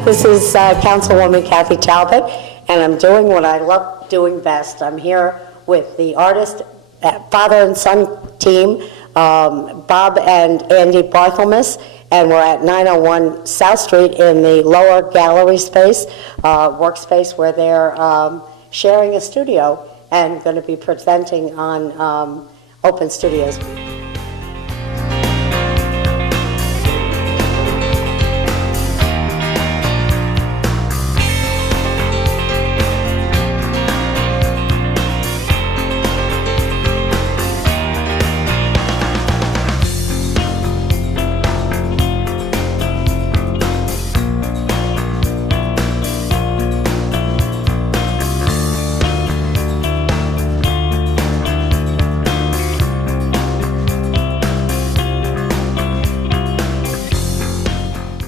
this is Councilwoman Kathy Talbot, and I'm doing what I love doing best. I'm here with the artist, father and son team, Bob and Andy Barthelmess, and we're at 901 South Street in the lower gallery space, workspace, where they're sharing a studio and going to be presenting on Open Studios.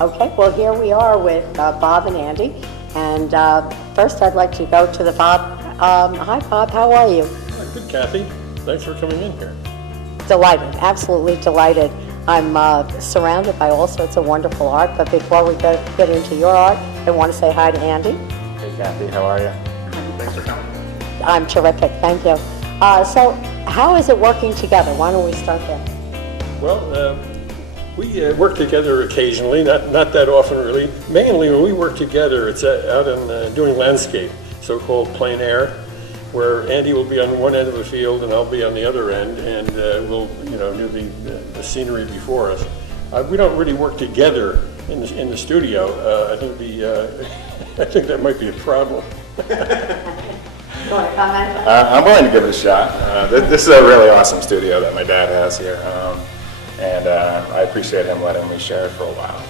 Okay, well, here we are with Bob and Andy, and first I'd like to go to the Bob. Hi, Bob, how are you? Good, Kathy. Thanks for coming in here. Delighted, absolutely delighted. I'm surrounded by all sorts of wonderful art, but before we get into your art, I want to say hi to Andy. Hey, Kathy, how are you? Thanks for coming. I'm terrific, thank you. So, how is it working together? Why don't we start there? Well, we work together occasionally, not that often really. Mainly when we work together, it's out in doing landscape, so-called plein air, where Andy will be on one end of the field and I'll be on the other end, and we'll do the scenery before us. We don't really work together in the studio. I think that might be a problem. You want to comment? I'm willing to give it a shot. This is a really awesome studio that my dad has here. And I appreciate him letting me share it for a while.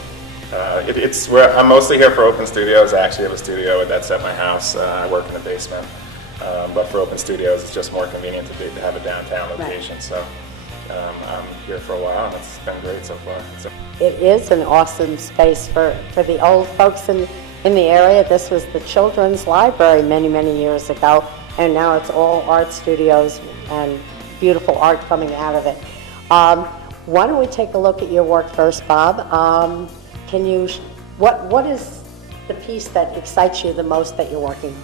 I'm mostly here for Open Studios. I actually have a studio that's at my house. I work in the basement. But for Open Studios, it's just more convenient to have a downtown location. Right. So I'm here for a while, and it's been great so far. It is an awesome space for the old folks in the area. This was the children's library many, many years ago, and now it's all art studios and beautiful art coming out of it. Why don't we take a look at your work first, Bob? What is the piece that excites you the most that you're working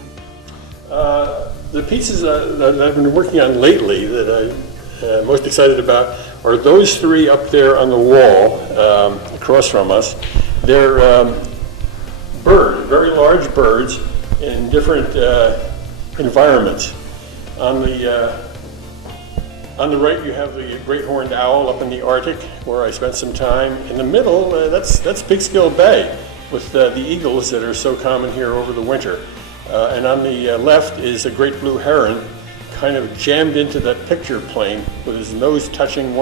on? The pieces that I've been working on lately that I'm most excited about are those three up there on the wall across from us. They're birds, very large birds in different environments. On the right, you have the great horned owl up in the Arctic, where I spent some time. In the middle, that's Peekskill Bay, with the eagles that are so common here over the winter. And on the left is a great blue heron, kind of jammed into that picture plane, with his nose touching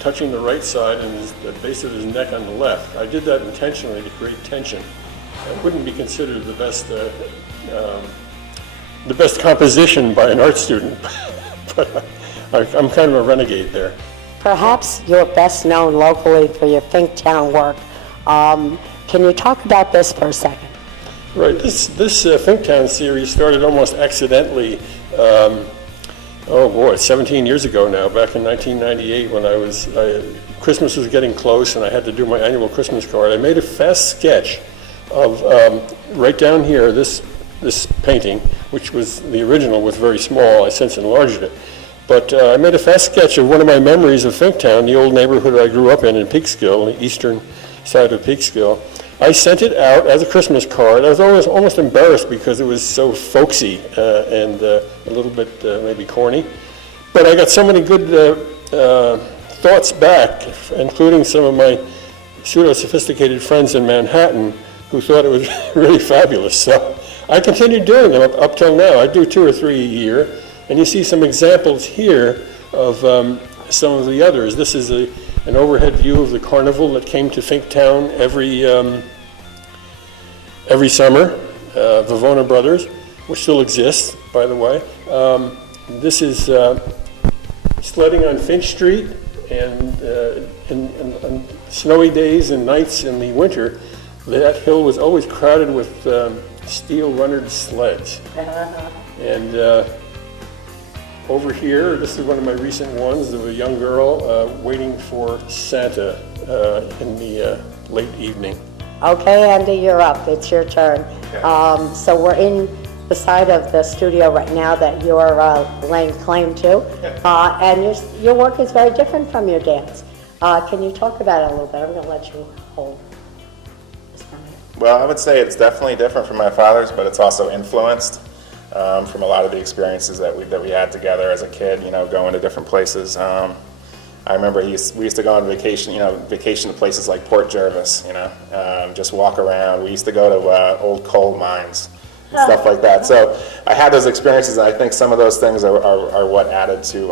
touching the right side, and the base of his neck on the left. I did that intentionally to create tension. It wouldn't be considered the best composition by an art student. But I'm kind of a renegade there. Perhaps you're best known locally for your Finktown work. Can you talk about this for a second? Right. This Finktown series started almost accidentally. 17 years ago now. Back in 1998, when Christmas was getting close, and I had to do my annual Christmas card. I made a fast sketch of right down here. This painting, which was the original, was very small. I since enlarged it. But I made a fast sketch of one of my memories of Finktown, the old neighborhood I grew up in Peekskill, the eastern side of Peekskill. I sent it out as a Christmas card. I was almost embarrassed because it was so folksy and a little bit maybe corny. But I got so many good thoughts back, including some of my pseudo-sophisticated friends in Manhattan who thought it was really fabulous. So I continued doing them up till now. I do 2 or 3 a year, and you see some examples here of some of the others. This is an overhead view of the carnival that came to Finktown every summer, Vivona Brothers, which still exists, by the way. This is sledding on Finch Street, and on snowy days and nights in the winter, that hill was always crowded with steel-runnered sleds. And over here, this is one of my recent ones of a young girl waiting for Santa in the late evening. Okay, Andy, you're up. It's your turn. Okay. So we're in the side of the studio right now that you're laying claim to, and your work is very different from your dance. Can you talk about it a little bit? I'm going to let you hold this for a minute. Well, I would say it's definitely different from my father's, but it's also influenced from a lot of the experiences that we had together as a kid, you know, going to different places. I remember we used to go on vacation, vacation to places like Port Jervis, just walk around. We used to go to old coal mines and stuff like that. So I had those experiences, and I think some of those things are what added to,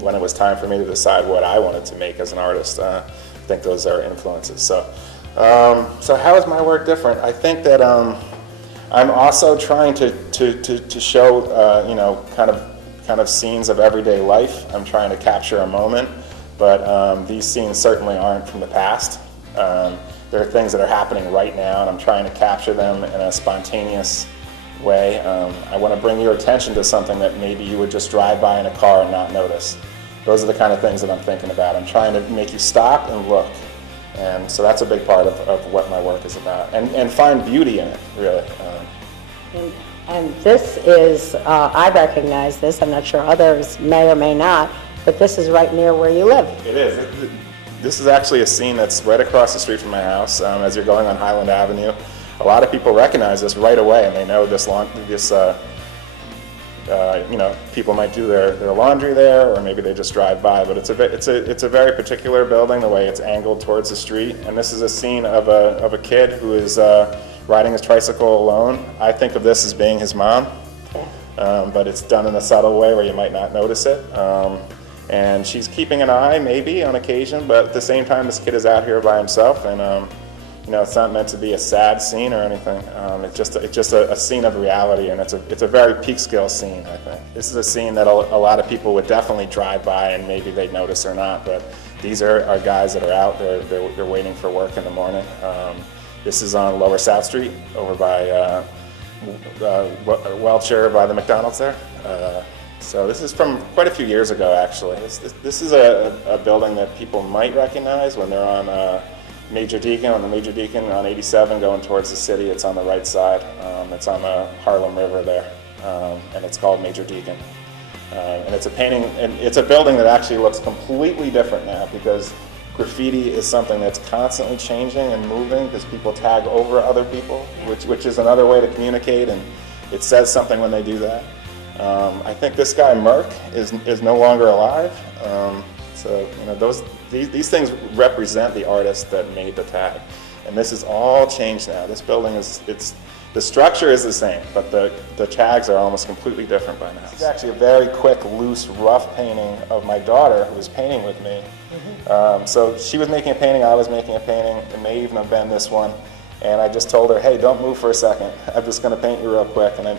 when it was time for me to decide what I wanted to make as an artist. I think those are influences. So how is my work different? I think that I'm also trying to show, kind of scenes of everyday life. I'm trying to capture a moment, but these scenes certainly aren't from the past. There are things that are happening right now, and I'm trying to capture them in a spontaneous way. I want to bring your attention to something that maybe you would just drive by in a car and not notice. Those are the kind of things that I'm thinking about. I'm trying to make you stop and look. And so that's a big part of what my work is about. And find beauty in it, really. And this is, I recognize this, I'm not sure others may or may not, but this is right near where you live. It is. This is actually a scene that's right across the street from my house. As you're going on Highland Avenue, a lot of people recognize this right away, and they know people might do their laundry there, or maybe they just drive by. But it's a very particular building, the way it's angled towards the street. And this is a scene of a kid who is riding his tricycle alone. I think of this as being his mom, but it's done in a subtle way where you might not notice it. And she's keeping an eye, maybe, on occasion, but at the same time, this kid is out here by himself, and it's not meant to be a sad scene or anything. It's just a scene of reality, and it's a very Peekskill scene, I think. This is a scene that a lot of people would definitely drive by, and maybe they'd notice or not, but these are guys that are out, they're waiting for work in the morning. This is on Lower South Street, over by Welcher, by the McDonald's there. So this is from quite a few years ago, actually. This is a building that people might recognize when they're on Major Deacon, on 87 going towards the city. It's on the right side. It's on the Harlem River there, and it's called Major Deacon. And it's a painting, and it's a building that actually looks completely different now, because graffiti is something that's constantly changing and moving, because people tag over other people, which is another way to communicate, and it says something when they do that. I think this guy Merck is no longer alive. These things represent the artist that made the tag, and this is all changed now. This building the structure is the same, but the tags are almost completely different by now. This is actually a very quick, loose, rough painting of my daughter, who was painting with me. So she was making a painting, I was making a painting. It may even have been this one. And I just told her, hey, don't move for a second. I'm just going to paint you real quick. And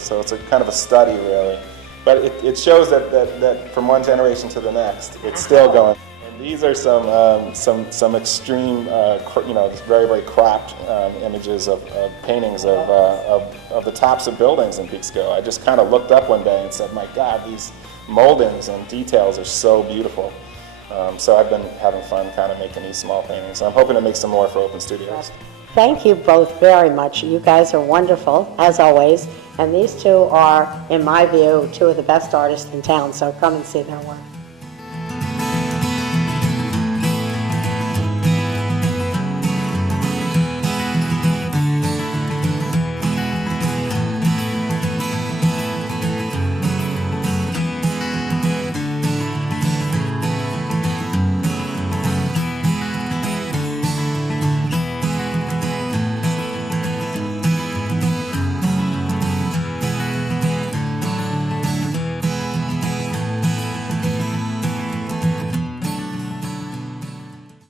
so it's a kind of a study, really. But it shows that from one generation to the next, it's still going. And these are some extreme, very, very cropped images of paintings of the tops of buildings in Peekskill. I just kind of looked up one day and said, my God, these moldings and details are so beautiful. So I've been having fun kind of making these small paintings. I'm hoping to make some more for Open Studios. Thank you both very much. You guys are wonderful, as always. And these two are, in my view, two of the best artists in town, so come and see their work.